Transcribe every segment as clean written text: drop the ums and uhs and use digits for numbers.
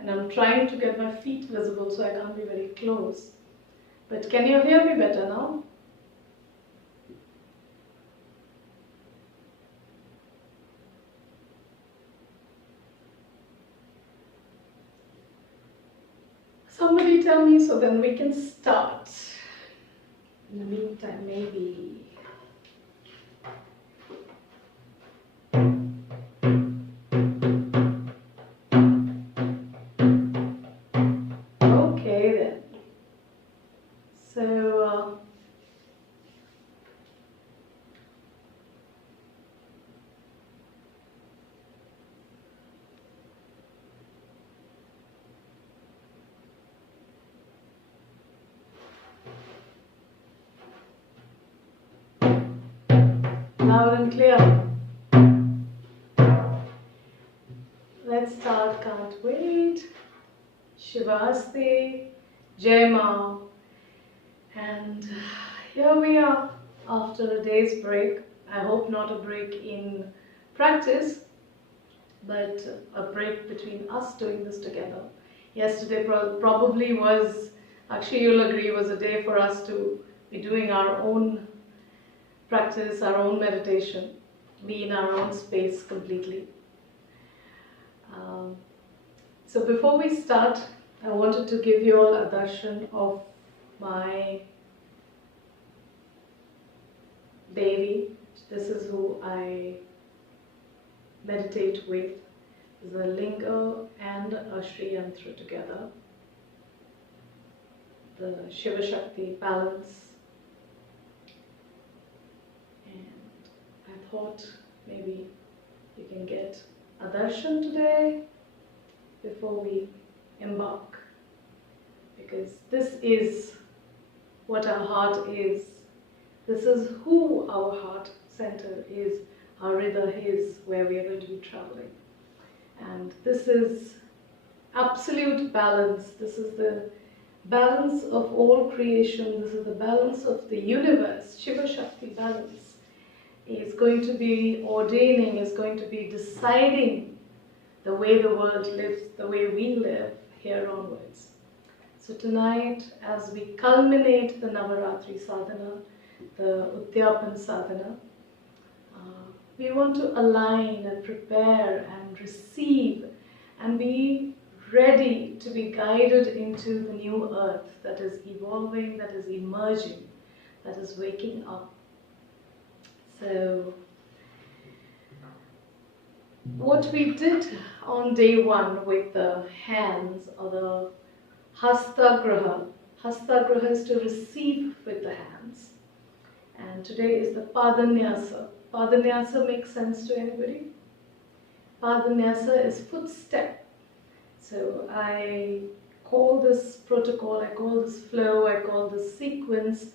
And I'm trying to get my feet visible so I can't be very close. But can you hear me better now? Somebody tell me so then we can start. In the meantime, maybe. Okay then. So, loud and clear. Let's start, can't wait. Shivasti, Jai Ma. And here we are after a day's break. I hope not a break in practice, but a break between us doing this together. Yesterday probably was, actually you'll agree, was a day for us to be doing our own practice, our own meditation, be in our own space completely. So before we start, I wanted to give you all a darshan of my Devi. This is who I meditate with. The linga and a Shri Yantra together. The Shiva Shakti balance. And I thought maybe you can get a darshan today before we embark. Because this is what our heart is. This is who our heart center is, our HRİDA is, where we are going to be traveling. And this is absolute balance. This is the balance of all creation. This is the balance of the universe. Shiva Shakti balance is going to be ordaining, is going to be deciding the way the world lives, the way we live here onwards. So tonight, as we culminate the Navaratri sadhana, the Udyapan sadhana, we want to align and prepare and receive and be ready to be guided into the new earth that is evolving, that is emerging, that is waking up. So, what we did on day one with the hands, or the Hastagraha. Hastagraha is to receive with the hands. And today is the Pādanyasa. Pādanyasa makes sense to anybody? Pādanyasa is footstep. So I call this protocol, I call this flow, I call this sequence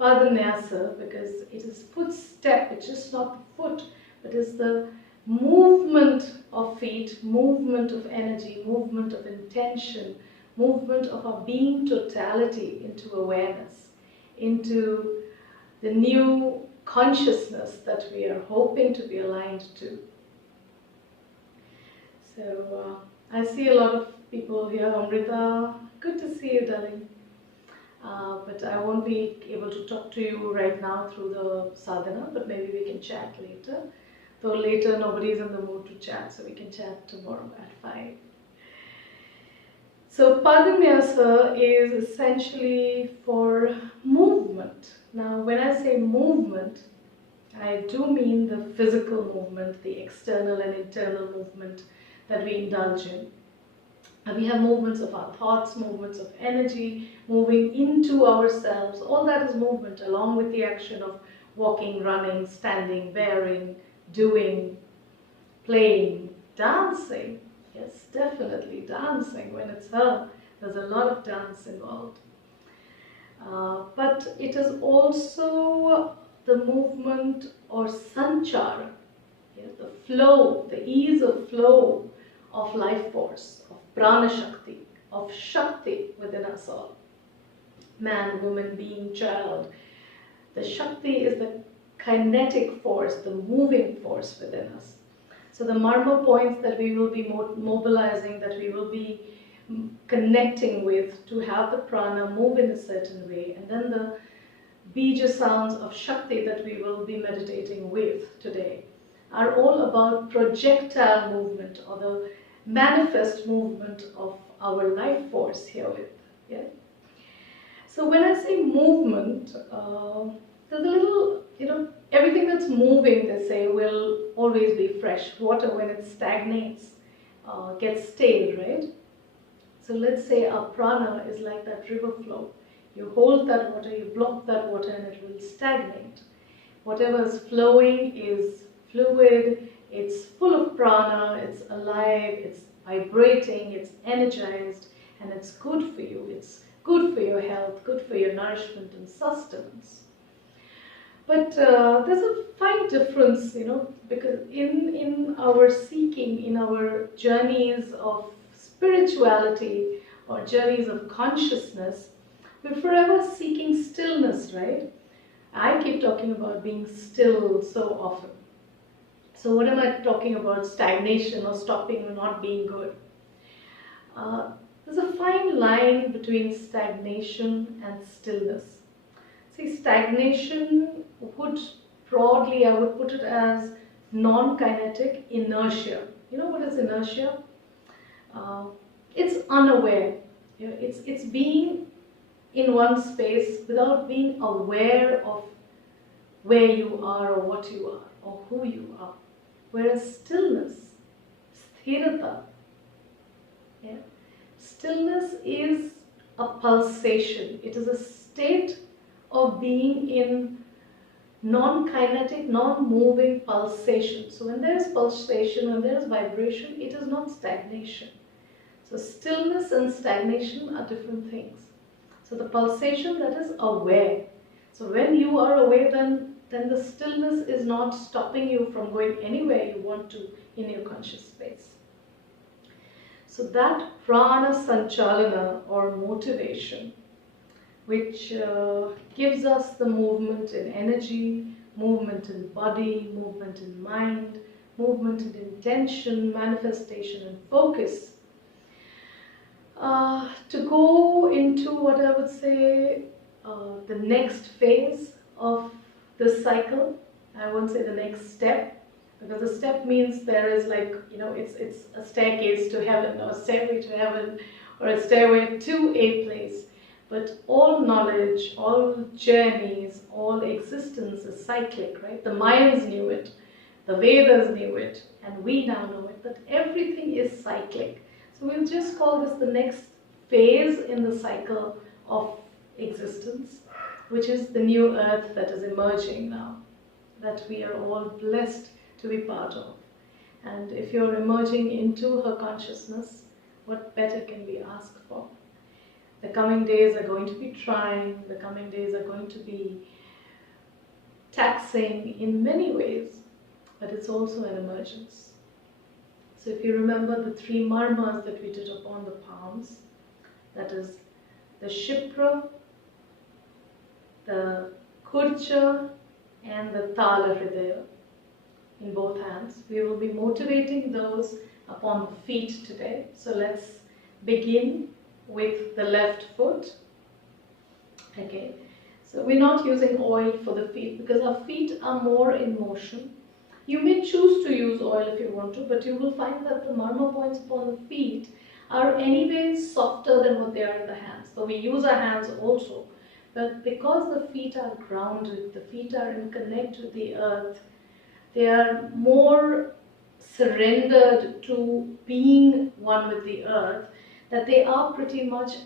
Pādanyasa because it is footstep. It's just not the foot, but it's the movement of feet, movement of energy, movement of intention, movement of our being totality into awareness, into the new consciousness that we are hoping to be aligned to. So I see a lot of people here. Amrita, good to see you, darling. But I won't be able to talk to you right now through the sadhana, but maybe we can chat later. Though later nobody's in the mood to chat, so we can chat tomorrow at 5. So Pādanyasa is essentially for movement. Now when I say movement, I do mean the physical movement, the external and internal movement that we indulge in. And we have movements of our thoughts, movements of energy, moving into ourselves. All that is movement, along with the action of walking, running, standing, bearing, doing, playing, dancing. Yes, definitely dancing. When it's her, there's a lot of dance involved. But it is also the movement or sanchara, the flow, the ease of flow of life force, of prana shakti, of shakti within us all. Man, woman, being, child. The shakti is the kinetic force, the moving force within us. So the marma points that we will be mobilizing, that we will be connecting with to have the prana move in a certain way, and then the BEEJ sounds of Shakti that we will be meditating with today are all about projectile movement, or the manifest movement of our life force here with. Yeah? So when I say movement, there's a little, everything that's moving, they say, will always be fresh. Water, when it stagnates, gets stale, right? So let's say our prana is like that river flow. You hold that water, you block that water, and it will stagnate. Whatever is flowing is fluid, it's full of prana, it's alive, it's vibrating, it's energized, and it's good for you. It's good for your health, good for your nourishment and sustenance. But there's a fine difference, because in our seeking, in our journeys of spirituality or journeys of consciousness, we're forever seeking stillness, right? I keep talking about being still so often. So what am I talking about? Stagnation or stopping or not being good. There's a fine line between stagnation and stillness. See, stagnation would broadly, I would put it as non-kinetic inertia. You know what is inertia? It's unaware. It's being in one space without being aware of where you are or what you are or who you are. Whereas stillness, sthirata, stillness is a pulsation. It is a state of being in non-kinetic, non-moving pulsation. So when there is pulsation, when there is vibration, it is not stagnation. So stillness and stagnation are different things. So the pulsation, that is aware. So when you are aware, then the stillness is not stopping you from going anywhere you want to in your conscious space. So that prana sanchalana, or motivation, which gives us the movement in energy, movement in body, movement in mind, movement in intention, manifestation and focus, to go into what I would say the next phase of this cycle. I won't say the next step, because a step means there is it's a staircase to heaven, or a stairway to heaven, or a stairway to a place. But all knowledge, all journeys, all existence is cyclic, right? The Mayans knew it, the Vedas knew it, and we now know it, but everything is cyclic. So we'll just call this the next phase in the cycle of existence, which is the new earth that is emerging now, that we are all blessed to be part of. And if you're emerging into her consciousness, what better can we ask for? The coming days are going to be trying, the coming days are going to be taxing in many ways, but it's also an emergence. So if you remember the 3 marmas that we did upon the palms, that is the Shipra, the Kurcha and the Tala HRİDA in both hands. We will be motivating those upon the feet today. So let's begin with the left foot. Okay, so we're not using oil for the feet because our feet are more in motion. You may choose to use oil if you want to, but you will find that the marma points upon the feet are anyway softer than what they are in the hands. So we use our hands also, but because the feet are grounded, the feet are in connect with the earth, they are more surrendered to being one with the earth, that they are pretty much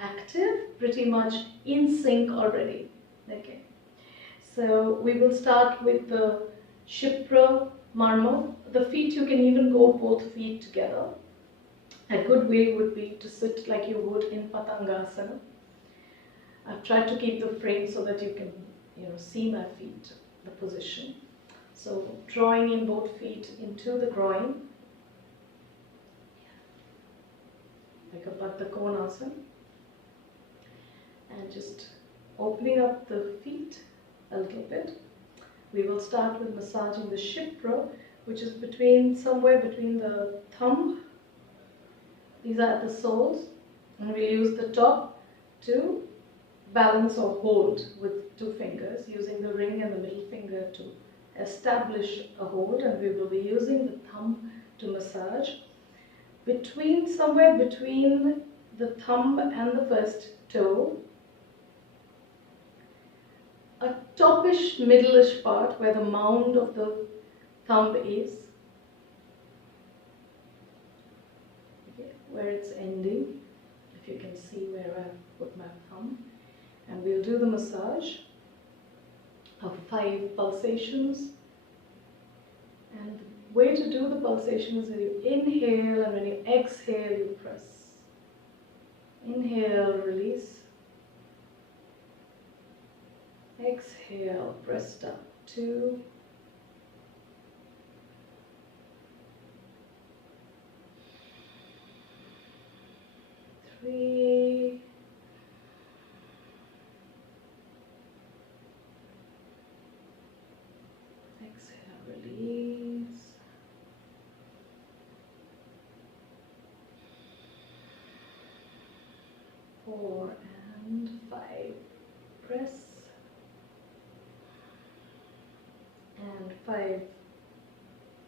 active, pretty much in sync already. Okay, so we will start with the Shipra Marma. The feet, you can even go both feet together. A good way would be to sit like you would in PÆDANYASA. I've tried to keep the frame so that you can see my feet, the position. So drawing in both feet into the groin, like a Baddha Konasana, and just opening up the feet a little bit. We will start with massaging the Shipra, which is somewhere between the thumb, the These are at the soles, and we'll use the top to balance or hold with 2 fingers, using the ring and the middle finger to establish a hold, and we will be using the thumb to massage somewhere between the thumb and the first toe, a topish, middle-ish part where the mound of the thumb is, okay, where it's ending, if you can see where I've put my thumb. And we'll do the massage of 5 pulsations. And the way to do the pulsation is that you inhale, and when you exhale, you press. Inhale, release. Exhale, press down. 2. 3. Release. 4 and 5. Press. And 5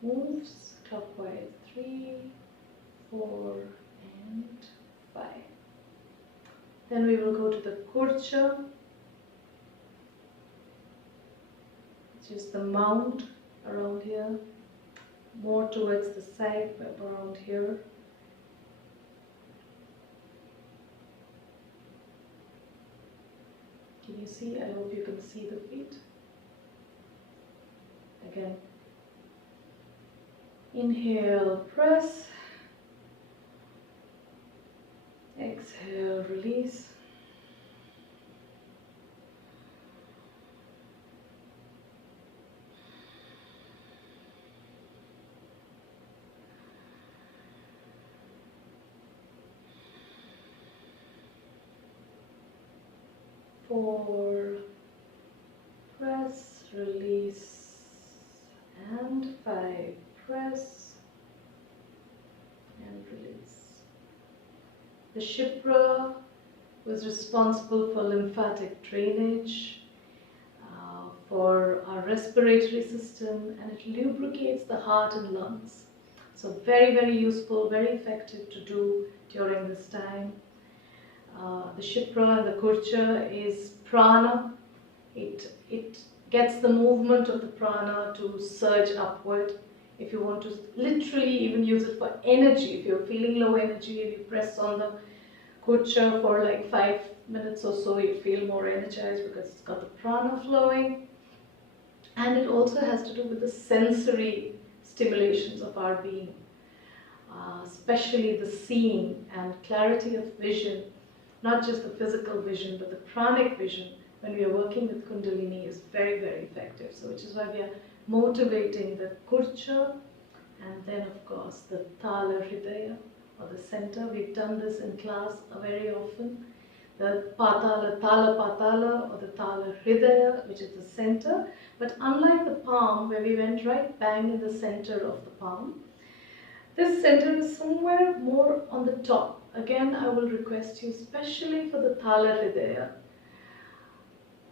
moves clockwise. 3, 4 and 5. Then we will go to the kurcha, which is the mound around here, more towards the side, but around here. Can you see? I hope you can see the feet. Again, inhale, press. Exhale, release. Four, press, release, and 5, press, and release. The Shipra was responsible for lymphatic drainage, for our respiratory system, and it lubricates the heart and lungs. So very, very useful, very effective to do during this time. The Shipra and the Kurcha is prana. It gets the movement of the prana to surge upward. If you want to literally even use it for energy, if you're feeling low energy and you press on the Kurcha for like 5 minutes or so, you feel more energized because it's got the prana flowing. And it also has to do with the sensory stimulations of our being, especially the seeing and clarity of vision. Not just the physical vision, but the pranic vision when we are working with Kundalini is very, very effective. So which is why we are motivating the Kurcha, and then of course the Tala HRİDA, or the center. We've done this in class very often. The Patala, Tala Patala, or the Tala HRİDA, which is the center. But unlike the palm, where we went right bang in the center of the palm, this center is somewhere more on the top. Again, I will request you, especially for the Tala HRİDA,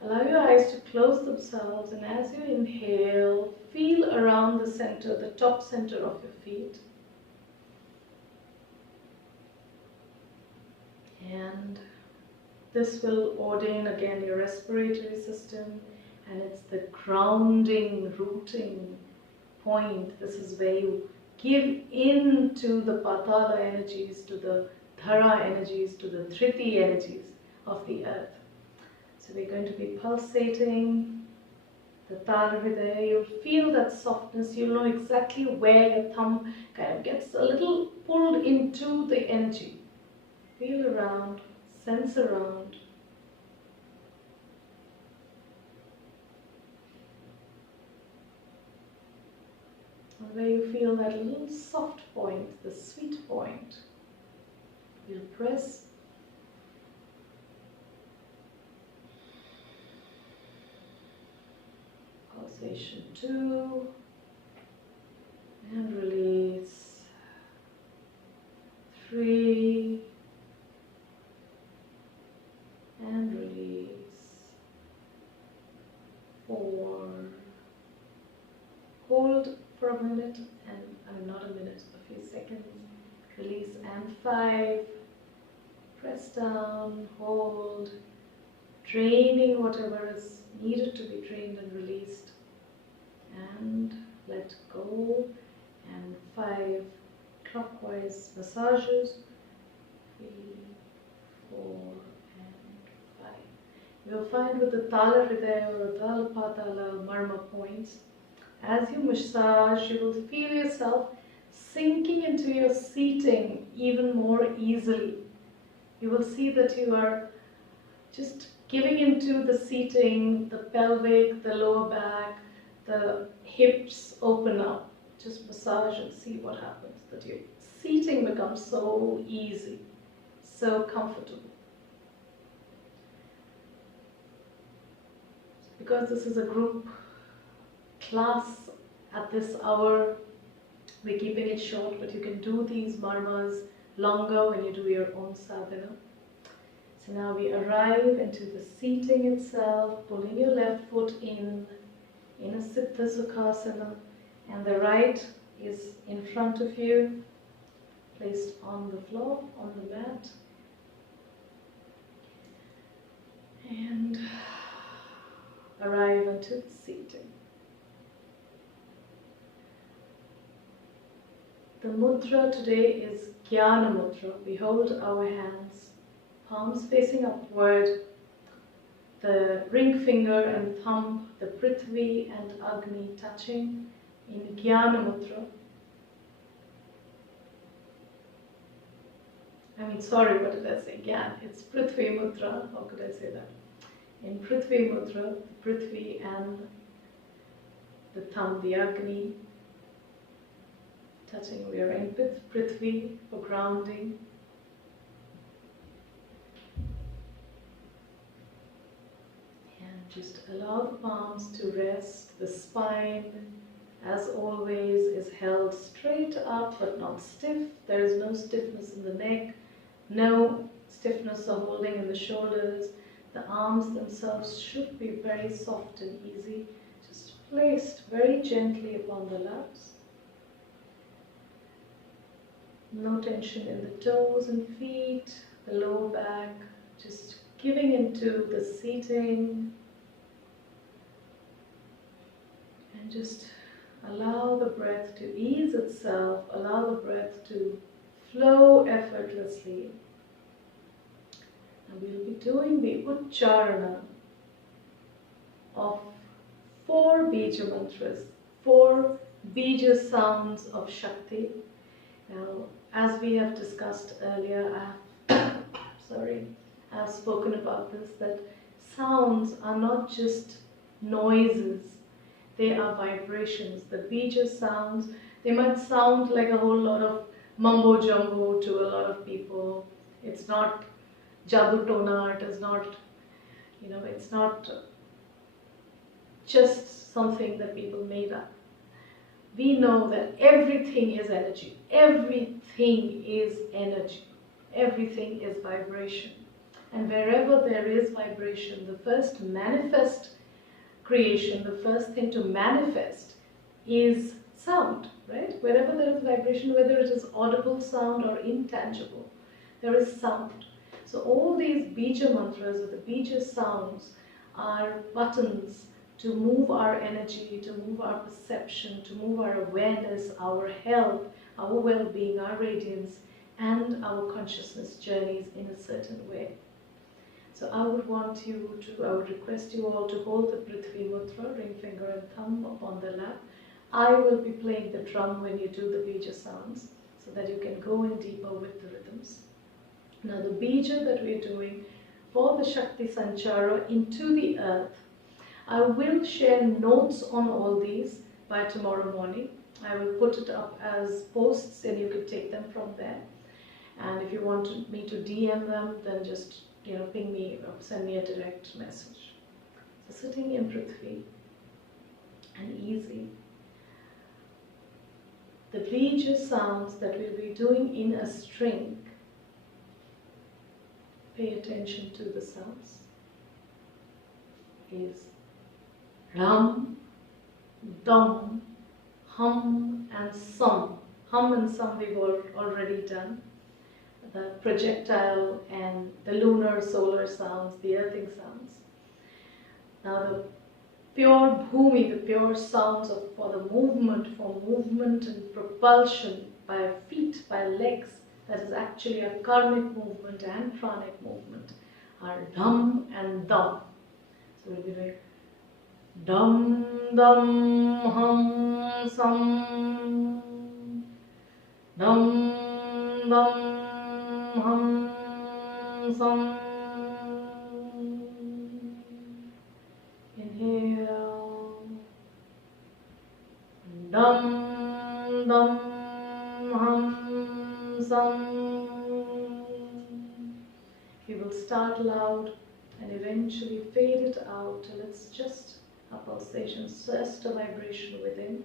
allow your eyes to close themselves, and as you inhale, feel around the center, the top center of your feet. And this will ordain again your respiratory system, and it's the grounding, rooting point. This is where you give in to the Patala energies, to the Dhara energies, to the Thriti energies of the earth. So we're going to be pulsating the Tala HRİDA. You'll feel that softness. You'll know exactly where your thumb kind of gets a little pulled into the energy. Feel around, sense around. And where you feel that little soft point, the sweet point, you'll press. Pulsation 2, and release. 3, and release. 4, hold for a minute, and not a minute, a few seconds, release, and 5, press down, hold, draining whatever is needed to be drained and released, and let go, and 5 clockwise massages, 3, 4, and 5. You'll find with the Tala HRİDA or Tala Patala Marma points, as you massage, you will feel yourself sinking into your seating even more easily. You will see that you are just giving into the seating, the pelvic, the lower back, the hips open up. Just massage and see what happens, that your seating becomes so easy, so comfortable. Because this is a group class at this hour, we're keeping it short, but you can do these marmas longer when you do your own sadhana. So now we arrive into the seating itself, pulling your left foot in a Siddha Sukhasana, and the right is in front of you, placed on the floor, on the mat. And arrive into the seating. The mudra today is Jnana Mudra. We hold our hands, palms facing upward, the ring finger and thumb, the Prithvi and Agni touching in Jnana Mudra. What did I say? Gyan. It's Prithvi Mudra. How could I say that? In Prithvi Mudra, the Prithvi and the thumb, the Agni, touching. We are in Prithvi for grounding. And just allow the palms to rest. The spine, as always, is held straight up but not stiff. There is no stiffness in the neck, no stiffness or holding in the shoulders. The arms themselves should be very soft and easy, just placed very gently upon the laps. No tension in the toes and feet, the lower back, just giving into the seating. And just allow the breath to ease itself, allow the breath to flow effortlessly. And we'll be doing the Ucharana of 4 BEEJ mantras, 4 BEEJ sounds of Shakti. Now, as we have discussed earlier, I've spoken about this, that sounds are not just noises, they are vibrations. The BEEJ sounds, they might sound like a whole lot of mumbo jumbo to a lot of people. It's not Jadoo Tona, it is not, it's not just something that people made up. We know that everything is energy, everything is energy, everything is vibration. And wherever there is vibration, the first manifest creation, the first thing to manifest is sound, right? Wherever there is vibration, whether it is audible sound or intangible, there is sound. So all these BEEJ mantras or the BEEJ sounds are buttons to move our energy, to move our perception, to move our awareness, our health, our well-being, our radiance, and our consciousness journeys in a certain way. So I would request you all to hold the Prithvi Mudra, ring finger and thumb upon the lap. I will be playing the drum when you do the BEEJ sounds, so that you can go in deeper with the rhythms. Now the BEEJ that we are doing for the Shakti Sanchara into the earth, I will share notes on all these by tomorrow morning. I will put it up as posts and you can take them from there. And if you want me to DM them, then just ping me or send me a direct message. So sitting in Prithvi and easy. The BEEJ sounds that we'll be doing in a string pay attention to the sounds, is ram, dum, hum and sum. Hum and sum we've already done. The projectile and the lunar, solar sounds, the earthing sounds. Now the pure bhumi, the pure sounds for movement and propulsion by feet, by legs, that is actually a karmic movement and pranic movement, are dum and dum. So we'll be doing dum, dum, hum, sum, dum, dum, hum, sum. Inhale. Dum, dum, hum, sum. We will start loud and eventually fade it out till it's just a pulsation, just a vibration within.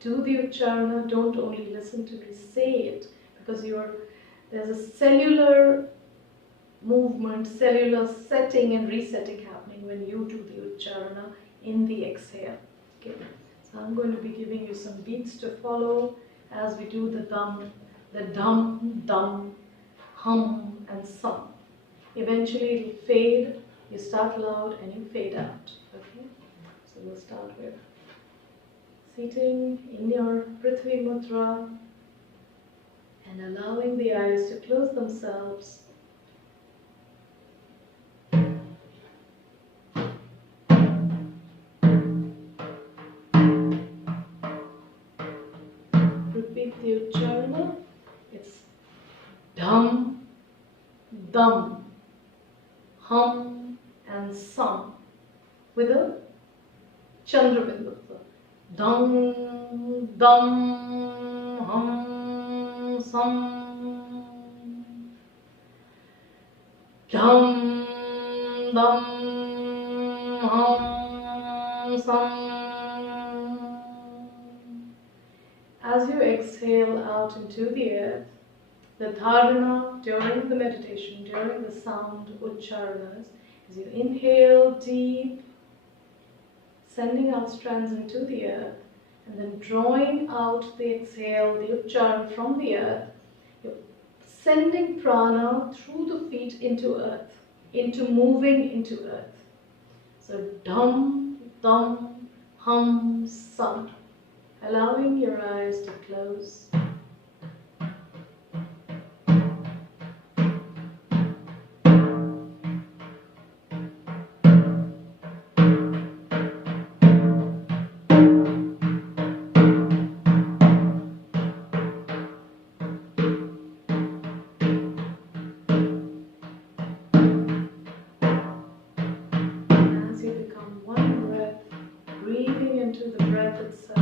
Do the ucharana, don't only listen to me, say it, because there's a cellular movement, cellular setting and resetting happening when you do the ucharana in the exhale. Okay. So I'm going to be giving you some beats to follow as we do the dum, dum, hum and sum. Eventually it will fade, you start loud and you fade out. Okay? So we'll start with sitting in your Prithvi Mudra and allowing the eyes to close themselves. Repeat the ucharana. It's dum, dum, hum and sum with a Chandrabindu. Dum, dum, hum, sum. Dum, dum, hum, sum. As you exhale out into the earth, the dharana during the meditation, during the sound ucharanas, as you inhale deep, sending out strands into the earth, and then drawing out the exhale, the ucharana from the earth, you're sending prana through the feet into earth, moving into earth. So dum, dum, hum, sum. Allowing your eyes to close. As you become one breath, breathing into the breath itself.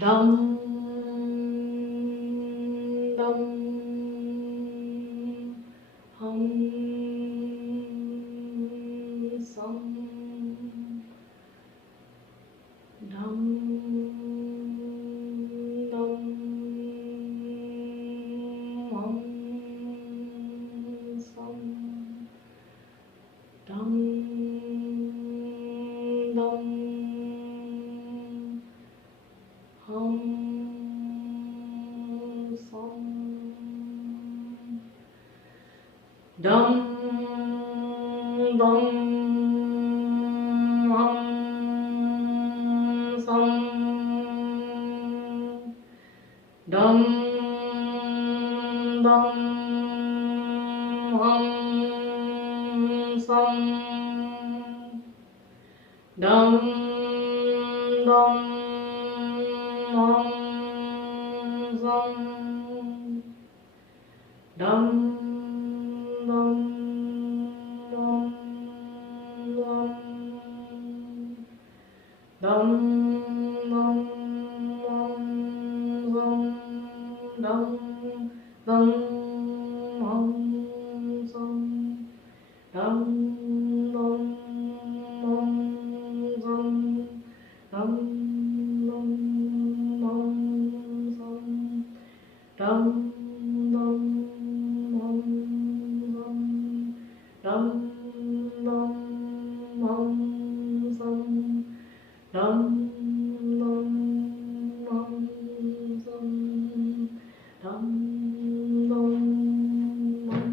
dum, dum, hum, sum, dum, dum, hum, sum, dum, dum, hum, sum, dum, dum, hum, sum, dum, dum, hum, sum, dum, dum, hum, sum, dum, dum, dum, dum, dum, dum, dum, dum, hum, sum, dum, dum, hum, sum, dum, dum, hum, sum, dum, dum, hum, sum, dum, dum, hum, sum, dum, dum, hum, sum, dum, dum, hum,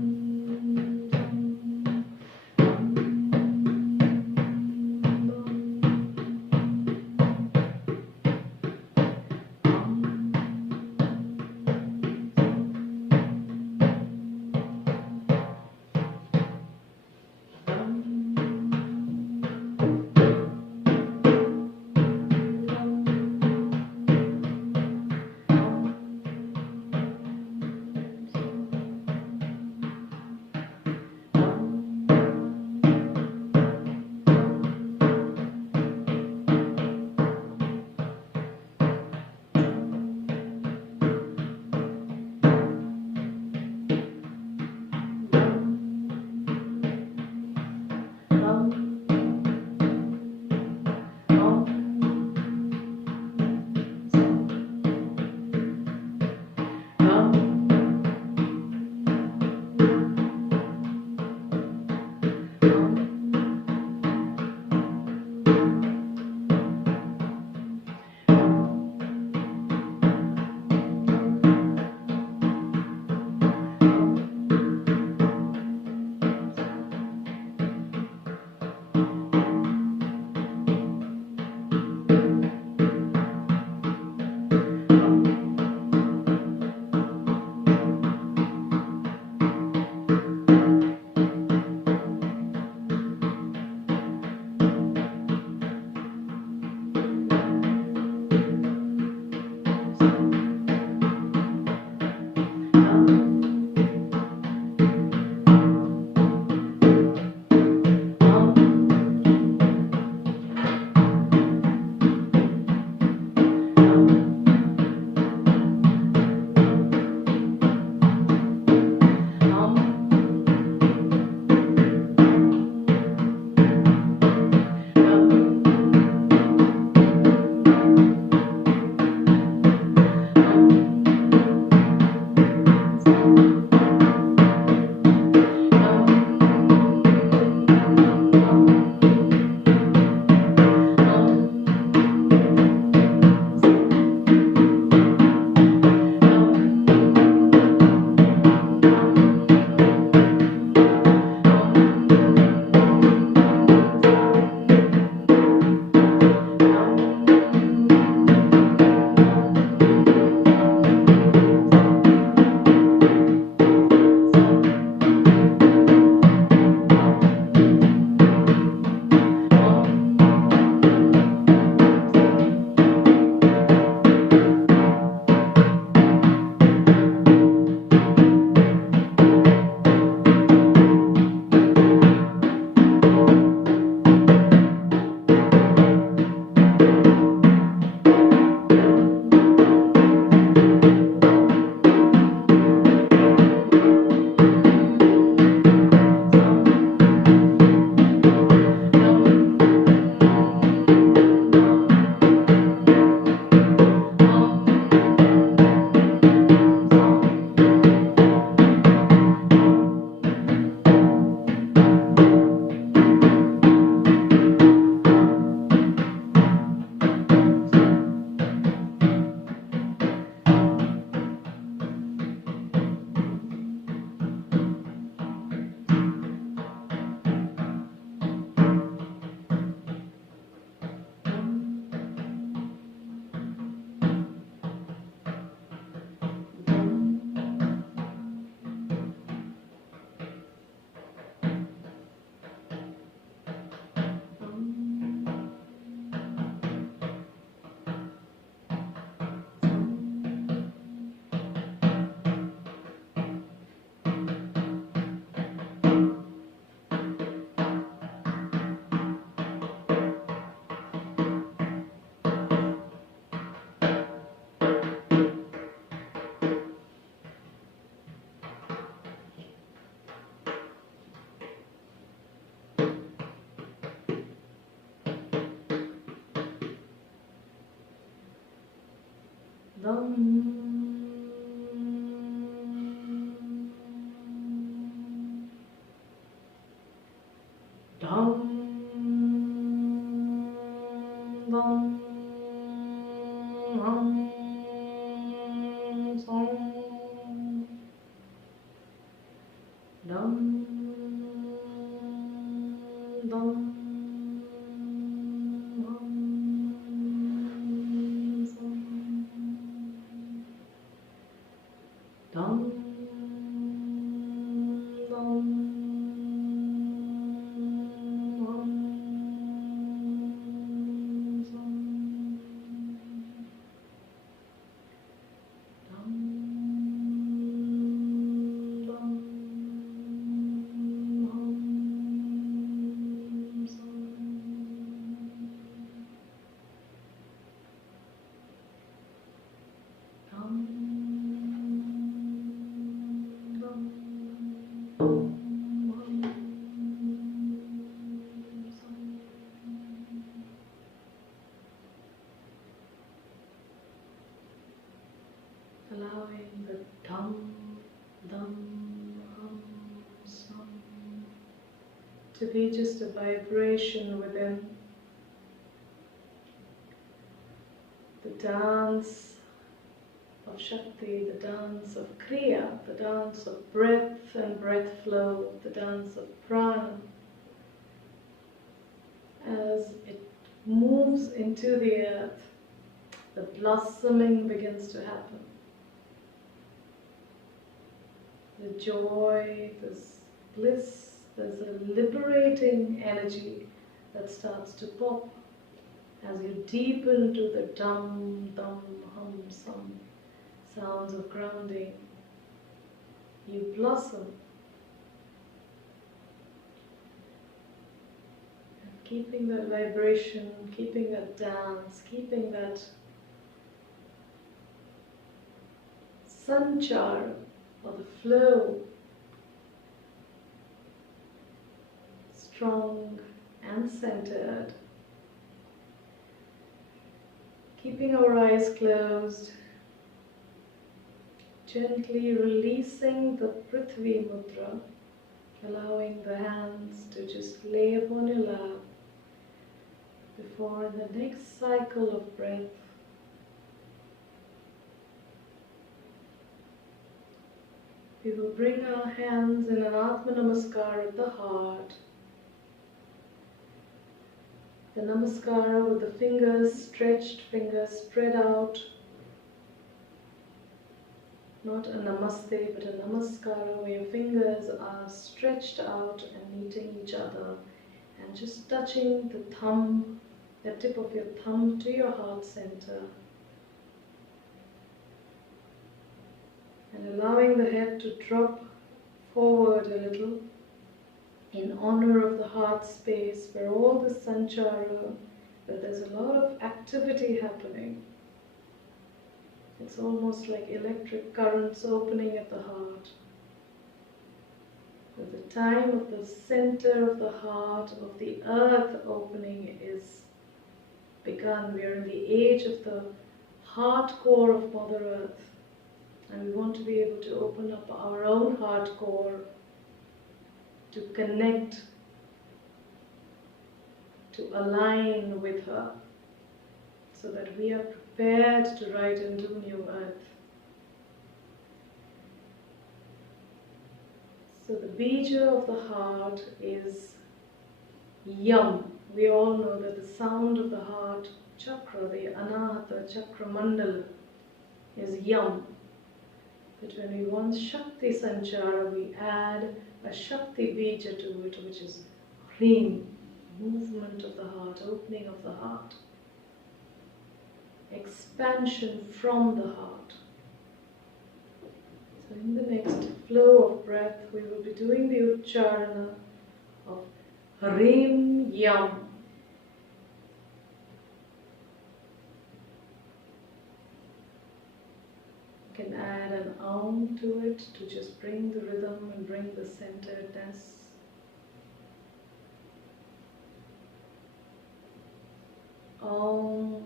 Allowing the dum, dum, hum, sum to be just a vibration within the dance of Shakti, the dance of Kriya, the dance of breath and breath flow, the dance of prana. As it moves into the earth, the blossoming begins to happen. The joy, this bliss, there's a liberating energy that starts to pop as you deepen into the dum, dum, hum, sum sounds of grounding. You blossom. And keeping that vibration, keeping that dance, keeping that sanchar, or the flow, strong and centered. Keeping our eyes closed, gently releasing the Prithvi Mudra, allowing the hands to just lay upon your lap before the next cycle of breath. We will bring our hands in an Atma Namaskar at the heart. The Namaskara with the fingers, stretched fingers spread out. Not a Namaste, but a Namaskara where your fingers are stretched out and meeting each other. And just touching the thumb, the tip of your thumb to your heart center. And allowing the head to drop forward a little in honor of the heart space where all the sanchara, where there's a lot of activity happening. It's almost like electric currents opening at the heart. At the time of the center of the heart, of the earth opening is begun. We are in the age of the heart core of Mother Earth. And we want to be able to open up our own heart core to connect, to align with her, so that we are prepared to ride into new earth. So the BEEJ of the heart is Yam. We all know that the sound of the heart chakra, the Anahata Chakra Mandala, is Yam. But when we want Shakti Sanchara, we add a Shakti Bija to it, which is Hrim, movement of the heart, opening of the heart, expansion from the heart. So in the next flow of breath, we will be doing the Ucharana of Hrim Yam. Can add an Aum to it to just bring the rhythm and bring the centeredness. Aum,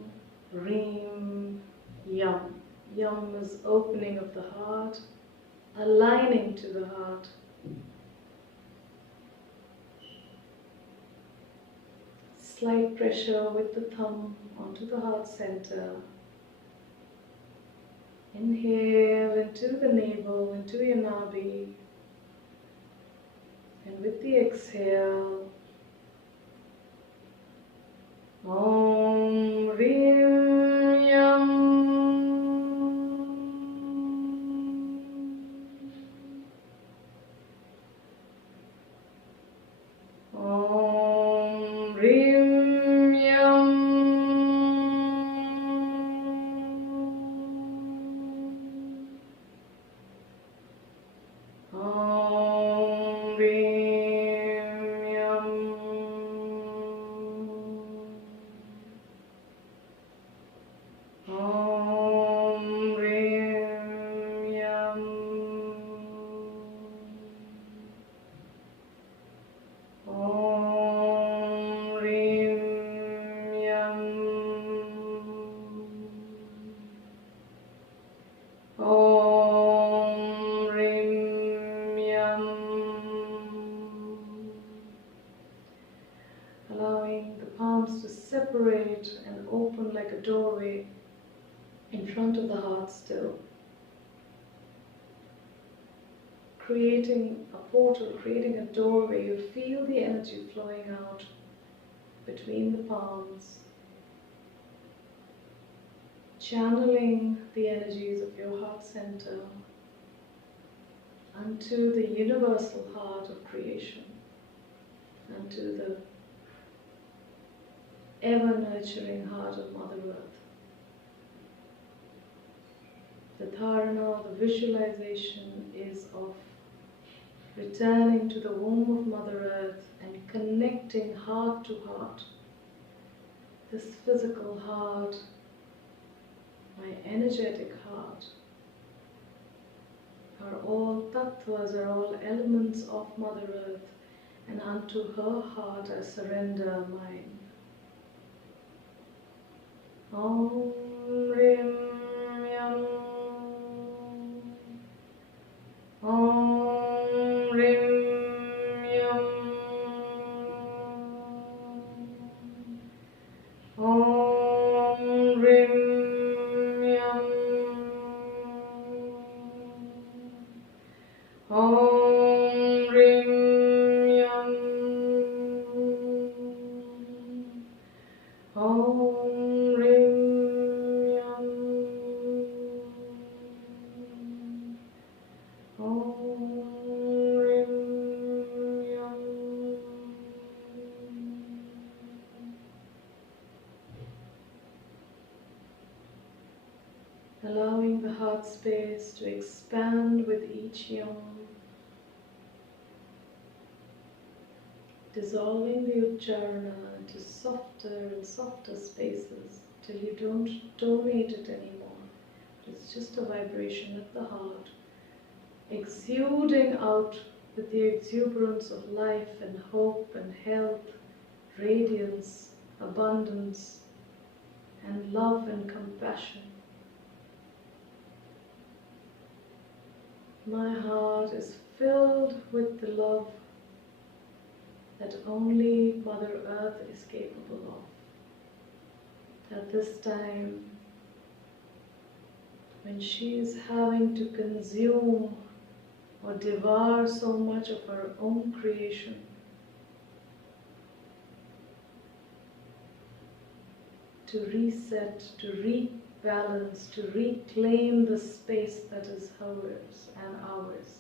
Reem, Yam. yam is opening of the heart, aligning to the heart. Slight pressure with the thumb onto the heart center. Inhale into the navel, into your nabi. And with the exhale, Om Rim Yam. Om Rim Yam. Om Rim Yam. Om Rim Yam. Om Rim Yam. Om Rim Yam. Allowing the palms to separate and open like a doorway in front of the heart still. Creating a portal, creating a doorway. You feel the energy flowing out between the palms. Channeling the energies of your heart center unto the universal heart of creation, unto the ever-nurturing heart of Mother Earth. The dharana, the visualization is of returning to the womb of Mother Earth and connecting heart to heart. This physical heart, my energetic heart, are all tattvas, are all elements of Mother Earth, and unto her heart I surrender mine. Om Rim Yam. Om Rim Yam. Om Rim Yam. Om Rim Yam. Om Rim Yam. Om Rim Yam. Allowing the heart space to expand with each yam. Dissolving the ucharana into softer and softer spaces till you don't donate it anymore. It's just a vibration at the heart, exuding out with the exuberance of life and hope and health, radiance, abundance, and love and compassion. My heart is filled with the love that only Mother Earth is capable of. At this time, when she is having to consume or devour so much of her own creation, to reset, to rebalance, to reclaim the space that is hers and ours.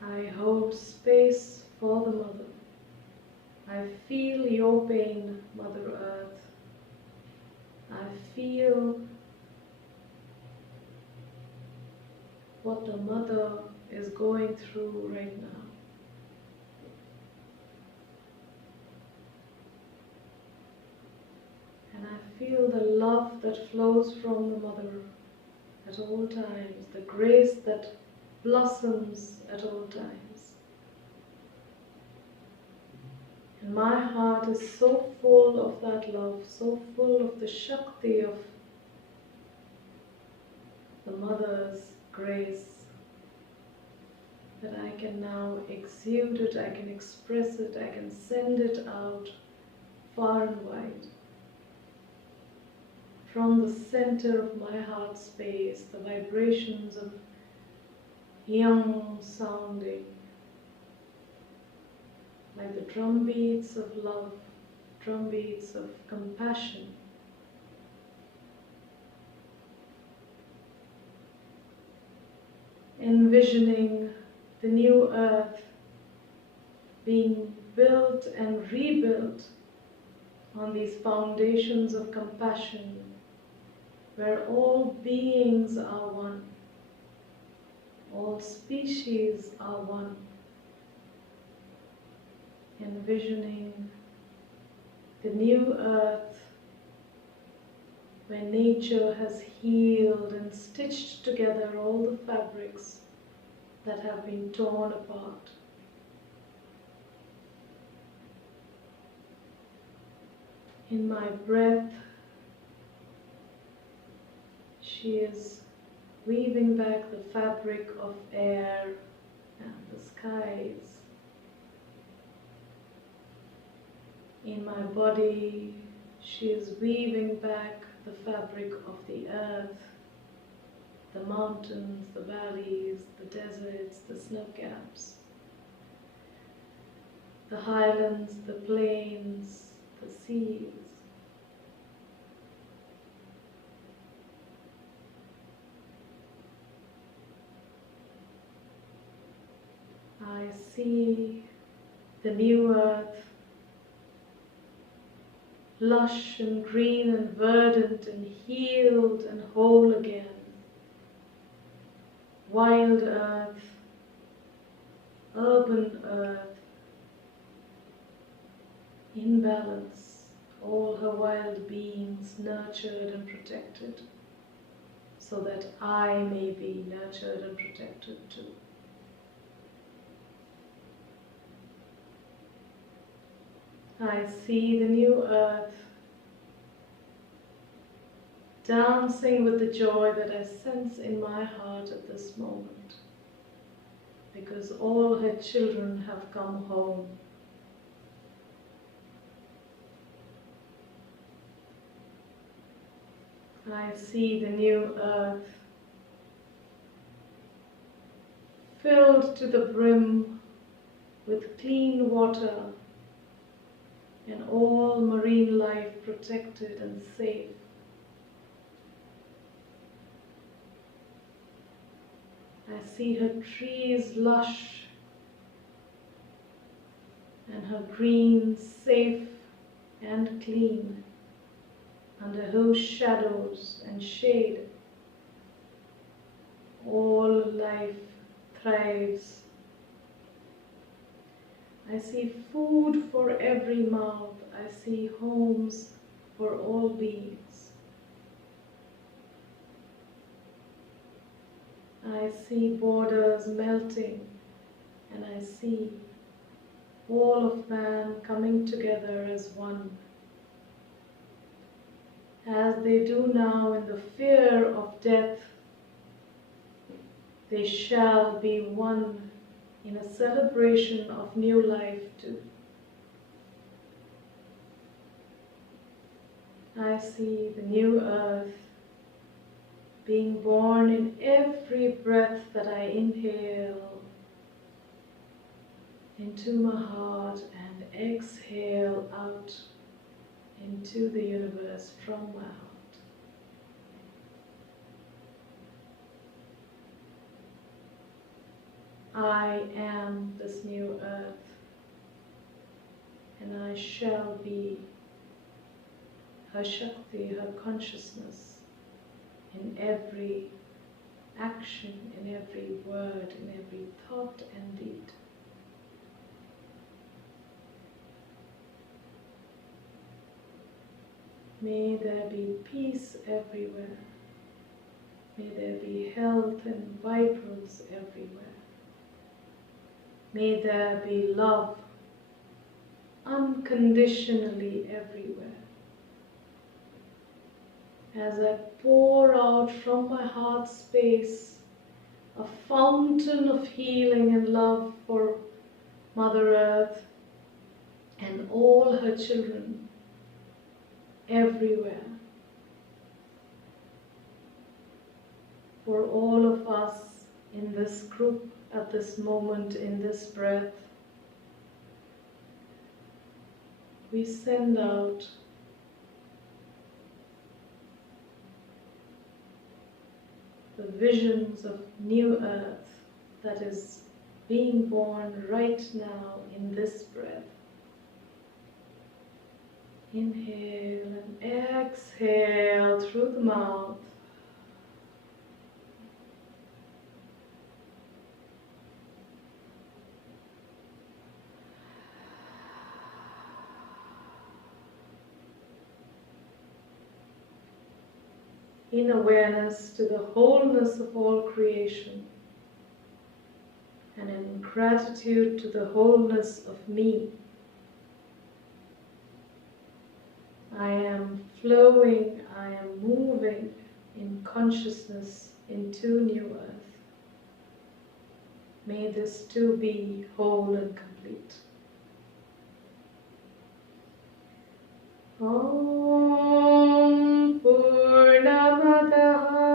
I hold space for the Mother. I feel your pain, Mother Earth. I feel what the Mother is going through right now. And I feel the love that flows from the Mother at all times, the grace that blossoms at all times. And my heart is so full of that love, so full of the Shakti of the Mother's grace, that I can now exude it, I can express it, I can send it out far and wide. From the center of my heart space, the vibrations of young sounding, like the drum beats of love, drum beats of compassion. Envisioning the new earth being built and rebuilt on these foundations of compassion, where all beings are one, all species are one. Envisioning the new earth where nature has healed and stitched together all the fabrics that have been torn apart. In my breath, she is weaving back the fabric of air and the skies. In my body, she is weaving back the fabric of the earth, the mountains, the valleys, the deserts, the snow caps, the highlands, the plains, the seas. I see the new earth, lush and green and verdant and healed and whole again. Wild earth, urban earth, in balance, all her wild beings nurtured and protected, so that I may be nurtured and protected too. I see the new earth dancing with the joy that I sense in my heart at this moment, because all her children have come home. I see the new earth filled to the brim with clean water and all marine life protected and safe. I see her trees lush and her greens safe and clean, under whose shadows and shade all life thrives. I see food for every mouth. I see homes for all beings. I see borders melting, and I see all of man coming together as one, as they do now in the fear of death. They shall be one in a celebration of new life too. I see the new earth being born in every breath that I inhale into my heart and exhale out into the universe from my heart. I am this new earth, and I shall be her Shakti, her consciousness, in every action, in every word, in every thought and deed. May there be peace everywhere. May there be health and vibrance everywhere. May there be love unconditionally everywhere. as I pour out from my heart space a fountain of healing and love for Mother Earth and all her children everywhere. For all of us in this group at this moment, in this breath, we send out the visions of new earth that is being born right now in this breath. Inhale and exhale through the mouth. In awareness to the wholeness of all creation, and in gratitude to the wholeness of me. I am flowing, I am moving in consciousness into new earth. May this too be whole and complete. Om Purnamadaha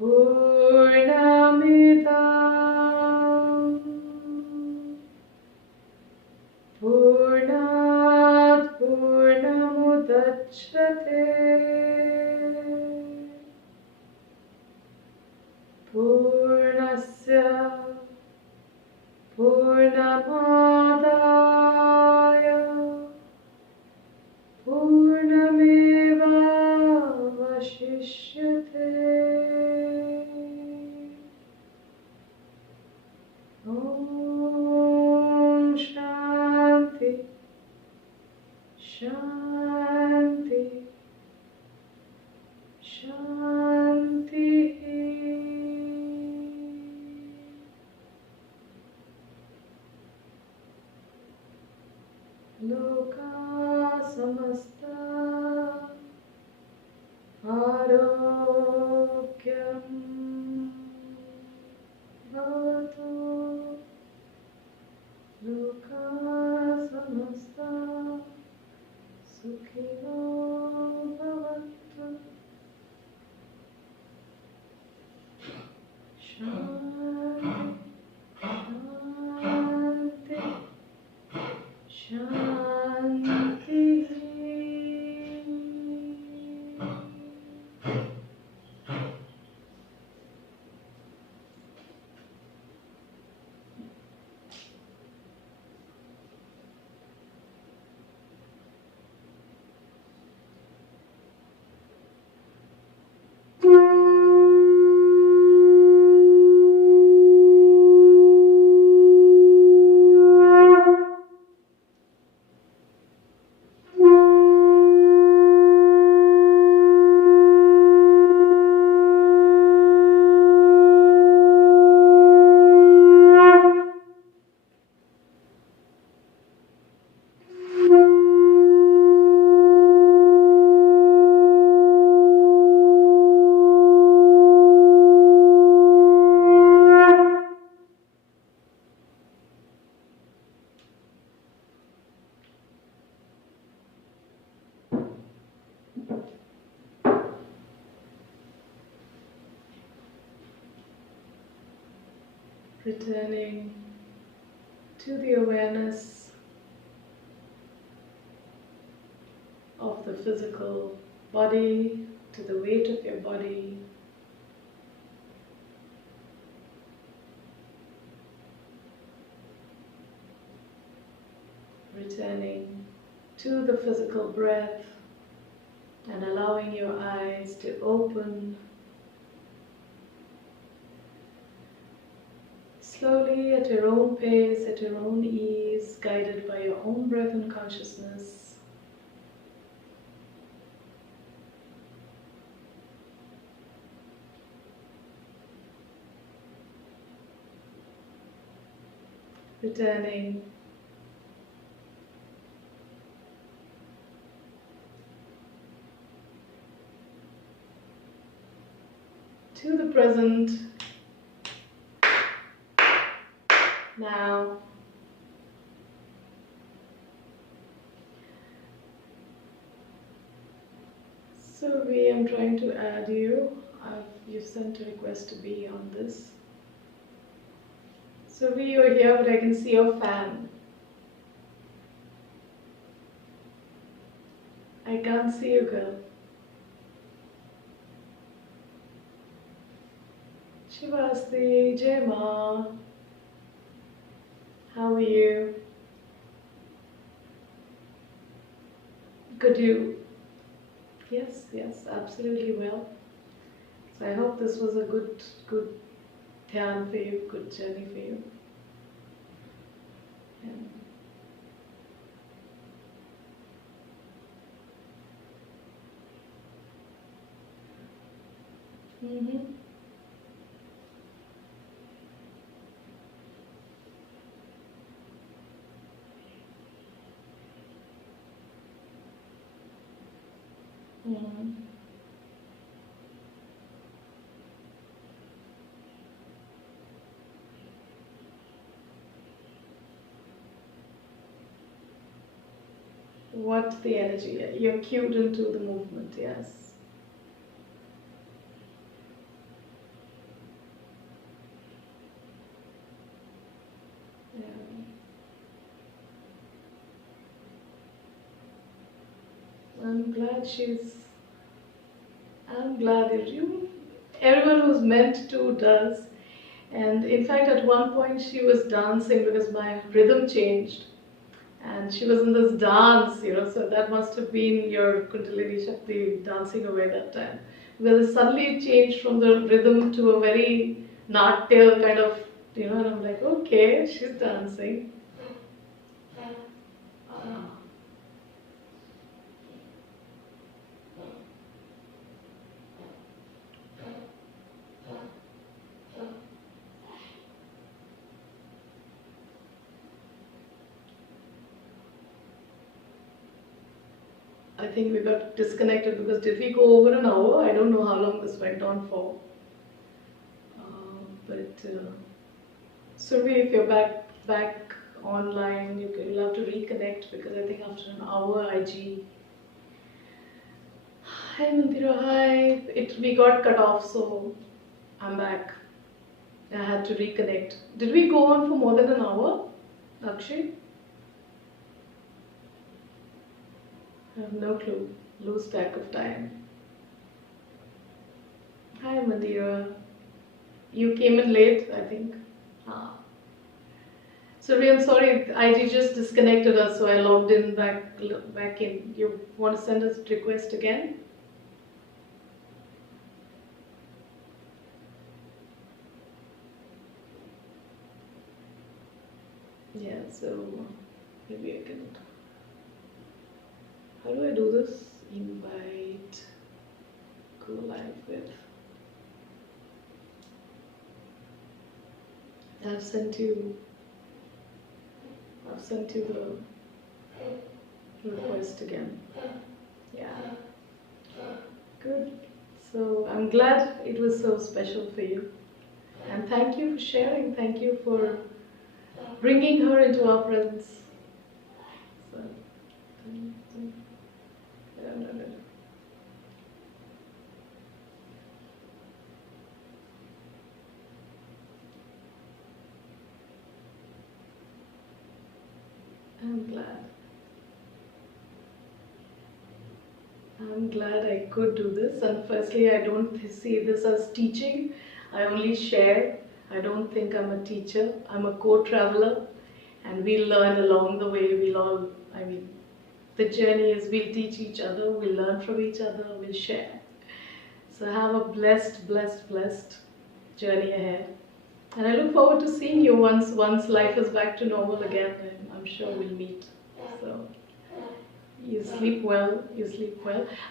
Purnamidam Purnat Purnamudachyate Purnasya Purnamadaya Purnameva Vashishyate. Om Shanti Shanti Shanti. Loka samasta arogyam bhavatu. Loka samasta sukhino bhavantu. Shanti Shanti returning to the awareness of the physical body, to the weight of your body, returning to the physical breath and allowing your eyes to open slowly at your own pace, at your own ease, guided by your own breath and consciousness. Returning to the present, now. So I am trying to add you. You've sent a request to be on this. So you're here, but I can see your fan. I can't see you, girl. Shivasti, Jai Ma. How are you? Could you? Yes, absolutely well. So I hope this was a good dhyan for you, good journey for you. What's the energy? You're cued into the movement, yes. Yeah. I'm glad everyone who's meant to does. And in fact, at one point she was dancing because my rhythm changed. And she was in this dance, so that must have been your Kundalini Shakti dancing away that time. Because suddenly it changed from the rhythm to a very Natya kind of, and I'm like, okay, she's dancing. I think we got disconnected because did we go over an hour? I don't know how long this went on for. Survi, if you're back online, you'll have to reconnect because I think after an hour IG. Hi Mandira, hi. We got cut off, so I'm back. I had to reconnect. Did we go on for more than an hour, Akshay? I have no clue. Lose track of time. Hi Mandira. You came in late, I think. So I'm sorry, IG just disconnected us, so I logged in back in. You want to send us a request again? Yeah, so maybe I can. How do I do this? Invite, go live with. I've sent you the request again. Yeah. Good. So I'm glad it was so special for you. And thank you for sharing. Thank you for bringing her into our presence. So, I'm glad I could do this, and firstly I don't see this as teaching, I only share. I don't think I'm a teacher, I'm a co-traveler, and we'll learn along the way. The journey is we'll teach each other, we'll learn from each other, we'll share. So have a blessed journey ahead. And I look forward to seeing you once life is back to normal again, and I'm sure we'll meet. So you sleep well.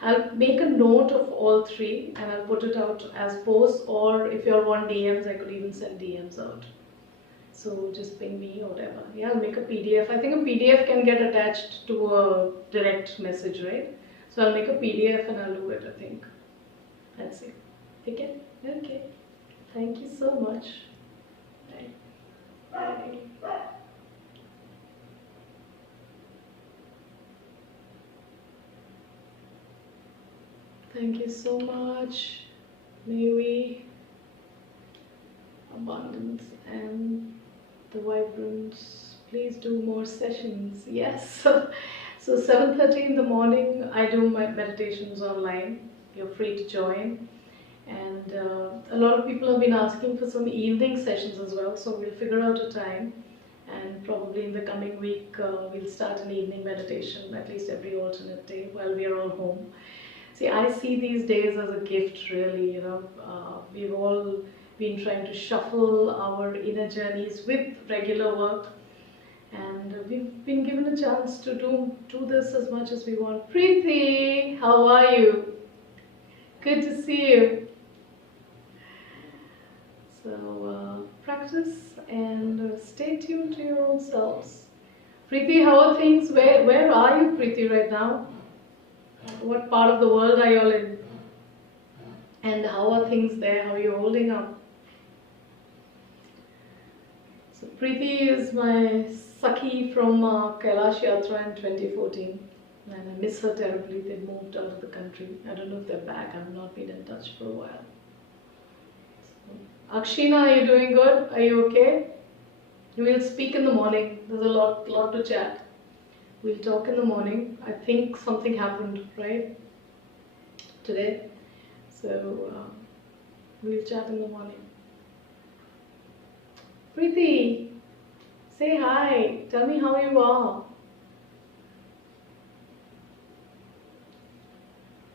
I'll make a note of all three and I'll put it out as posts, or if you all want DMs, I could even send DMs out. So just ping me or whatever. Yeah, I'll make a PDF. I think a PDF can get attached to a direct message, right? So I'll make a PDF and I'll do it, I think. Let's see. Okay? Okay. Thank you so much. Bye. Bye. Thank you so much. May we abundance and the vibrance. Please do more sessions. Yes. So 7:30 in the morning, I do my meditations online. You're free to join. And a lot of people have been asking for some evening sessions as well. So we'll figure out a time. And probably in the coming week, we'll start an evening meditation, at least every alternate day while we are all home. See, I see these days as a gift, really. We've all been trying to shuffle our inner journeys with regular work, and we've been given a chance to do this as much as we want. Preeti, how are you? Good to see you. So practice and stay tuned to your own selves. Preeti, how are things? Where are you, Preeti, right now? What part of the world are you all in? And how are things there? How are you holding up? So Preeti is my Sakhi from Kailash Yatra in 2014. And I miss her terribly. They moved out of the country. I don't know if they're back. I've not been in touch for a while. So, Akshina, are you doing good? Are you okay? We'll speak in the morning. There's a lot to chat. We'll talk in the morning. I think something happened, right? Today. So we'll chat in the morning. Preeti, say hi. Tell me how you are.